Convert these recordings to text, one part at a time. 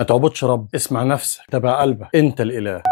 ما تعبدش رب، اسمع نفسك، تبع قلبك، انت الاله.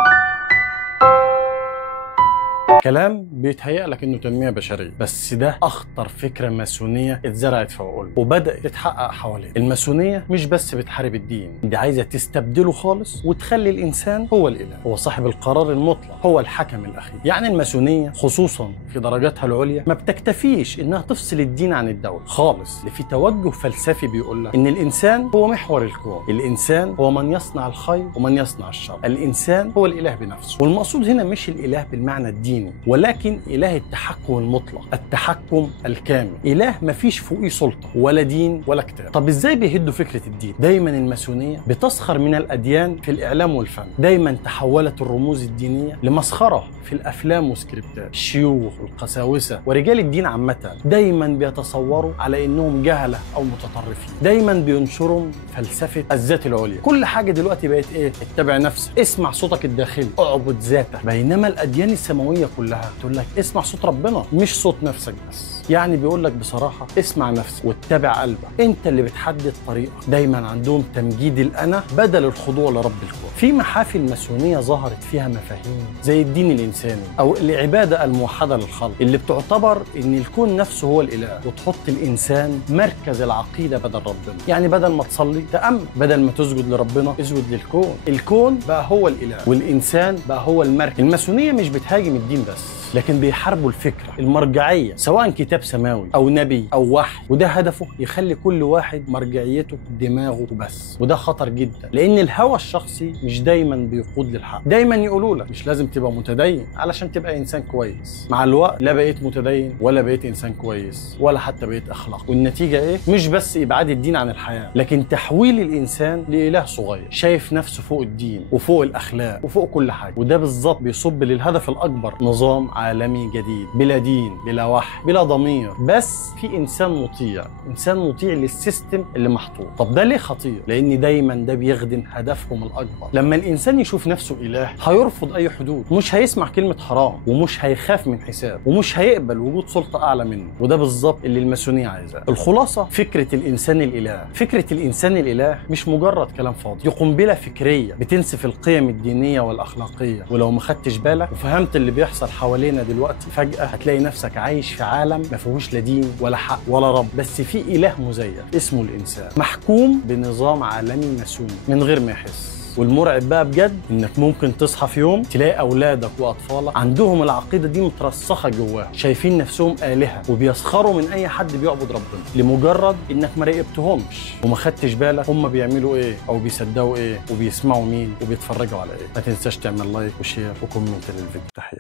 كلام بيتهيأ لك انه تنمية بشرية، بس ده اخطر فكرة ماسونية اتزرعت في عقولنا وبدأت تتحقق حوالينا. الماسونية مش بس بتحارب الدين، دي عايزة تستبدله خالص وتخلي الانسان هو الاله، هو صاحب القرار المطلق، هو الحكم الاخير. يعني الماسونية خصوصا في درجاتها العليا ما بتكتفيش انها تفصل الدين عن الدولة خالص، اللي في توجه فلسفي بيقول لك ان الانسان هو محور الكون، الانسان هو من يصنع الخير ومن يصنع الشر، الانسان هو الاله بنفسه. والمقصود هنا مش الاله بالمعنى الديني، ولكن إله التحكم المطلق، التحكم الكامل، إله مفيش فوقيه سلطة ولا دين ولا كتاب. طب إزاي بيهدوا فكرة الدين؟ دايما الماسونية بتسخر من الأديان في الإعلام والفن، دايما تحولت الرموز الدينية لمسخرة في الأفلام وسكريبتات. الشيوخ والقساوسة ورجال الدين عامة دايما بيتصوروا على إنهم جهلة أو متطرفين، دايما بينشروا فلسفة الذات العليا. كل حاجة دلوقتي بقت إيه؟ اتبع نفسك، اسمع صوتك الداخلي، اعبد ذاتك. بينما الأديان السماوية كلها تقول لك اسمع صوت ربنا مش صوت نفسك بس. يعني بيقول لك بصراحة اسمع نفسك واتبع قلبك، انت اللي بتحدد طريقك. دايما عندهم تمجيد الأنا بدل الخضوع لرب الكون. في محافل ماسونية ظهرت فيها مفاهيم زي الدين الإنساني أو العبادة الموحدة للخلق، اللي بتعتبر إن الكون نفسه هو الإله وتحط الإنسان مركز العقيدة بدل ربنا. يعني بدل ما تصلي تأمل، بدل ما تسجد لربنا اسجد للكون. الكون بقى هو الإله والإنسان بقى هو المركز. الماسونية مش بتهاجم الدين بس، لكن بيحاربوا الفكرة المرجعية، سواء كتاب سماوي أو نبي أو وحي، وده هدفه يخلي كل واحد مرجعيته دماغه بس. وده خطر جدا، لأن الهوى الشخصي مش دايما بيقود للحق. دايما يقولوا لك مش لازم تبقى متدين علشان تبقى إنسان كويس. مع الوقت لا بقيت متدين ولا بقيت إنسان كويس ولا حتى بقيت أخلاق. والنتيجة إيه؟ مش بس إبعاد الدين عن الحياة، لكن تحويل الإنسان لإله صغير شايف نفسه فوق الدين وفوق الأخلاق وفوق كل حاجة. وده بالظبط بيصب للهدف الأكبر، نظام عالمي جديد بلا دين بلا وحي بلا ضمير، بس في انسان مطيع، انسان مطيع للسيستم اللي محطوط. طب ده ليه خطير؟ لان دايما ده بيخدم هدفهم الاكبر. لما الانسان يشوف نفسه اله هيرفض اي حدود، مش هيسمع كلمه حرام ومش هيخاف من حساب ومش هيقبل وجود سلطه اعلى منه. وده بالظبط اللي الماسونيه عايزاه. الخلاصه فكره الانسان الاله. فكره الانسان الاله مش مجرد كلام فاضي، دي قنبله فكريه بتنسف القيم الدينيه والاخلاقيه. ولو ما خدتش بالك وفهمت اللي بيحصل حوالينا دلوقتي، فجأة هتلاقي نفسك عايش في عالم ما فيهوش لا دين ولا حق ولا رب، بس في إله مزيف اسمه الإنسان، محكوم بنظام عالمي ماسوني من غير ما يحس. والمرعب بقى بجد انك ممكن تصحى في يوم تلاقي اولادك واطفالك عندهم العقيده دي مترسخه جواهم، شايفين نفسهم الهه وبيسخروا من اي حد بيعبد ربنا لمجرد انك ما راقبتهمش وما خدتش بالك هم بيعملوا ايه او بيصدقوا ايه وبيسمعوا مين وبيتفرجوا على ايه. ما تنساش تعمل لايك وشير وكومنت للفيديو. تحيه.